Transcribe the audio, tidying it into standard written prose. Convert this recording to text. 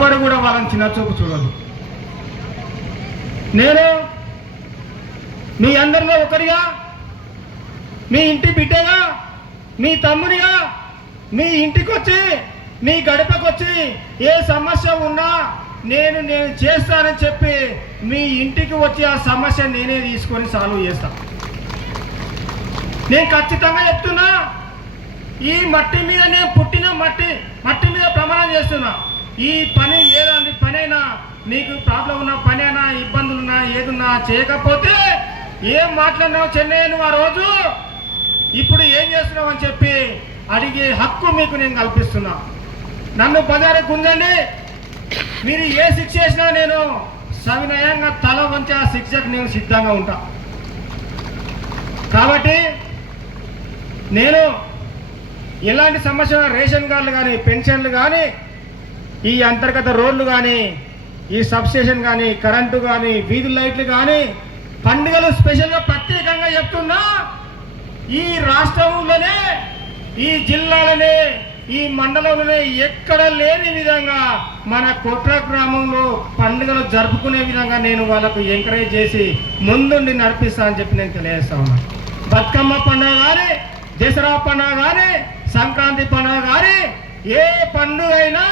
ఎవరు కూడా వాళ్ళని చిన్న చూపు చూడదు. నేను మీ అందరిలో ఒకరిగా, మీ ఇంటి బిడ్డగా, మీ తమ్మునిగా మీ ఇంటికి వచ్చి, మీ గడపకు వచ్చి ఏ సమస్య ఉన్నా నేను చేస్తానని చెప్పి మీ ఇంటికి వచ్చి ఆ సమస్య నేనే తీసుకొని సాల్వ్ చేస్తాను. నేను ఖచ్చితంగా చెప్తున్నా, ఈ మట్టి మీద నేను పుట్టిన మట్టి మీద ప్రమాణం చేస్తున్నా. ఈ పని ఏదండి పనైనా, నీకు ప్రాబ్లం ఉన్న పనైనా, ఇబ్బందులున్నా ఏదున్నా చేయకపోతే ఏం మాట్లాడినావు చెన్నై నువ్వు ఆ రోజు, ఇప్పుడు ఏం చేస్తున్నావు అని చెప్పి అడిగే హక్కు మీకు నేను కల్పిస్తున్నా. నన్ను బజారు గుంజండి, మీరు ఏ శిక్ష చేసినా నేను సవినయంగా తల వంచి ఆ శిక్షకు నేను సిద్ధంగా ఉంటా. కాబట్టి నేను ఎలాంటి సమస్య, రేషన్ కార్డులు కానీ, పెన్షన్లు కానీ, ఈ అంతర్గత రోడ్లు కానీ, ఈ సబ్స్టేషన్ కానీ, కరెంటు కానీ, వీధి లైట్లు కానీ, పండుగలు స్పెషల్గా ప్రత్యేకంగా చెప్తున్నా, ఈ రాష్ట్రంలోనే, ఈ జిల్లాలోనే, ఈ మండలంలోనే ఎక్కడ లేని విధంగా మన కొట్ర గ్రామంలో పండుగలు జరుపుకునే విధంగా నేను వాళ్ళకు ఎంకరేజ్ చేసి ముందుండి నడిపిస్తా అని చెప్పి నేను తెలియజేస్తా ఉన్నా. బతుకమ్మ పండుగ కానీ, దసరా పండుగ కానీ, సంక్రాంతి పండుగ కానీ, ఏ పండుగ అయినా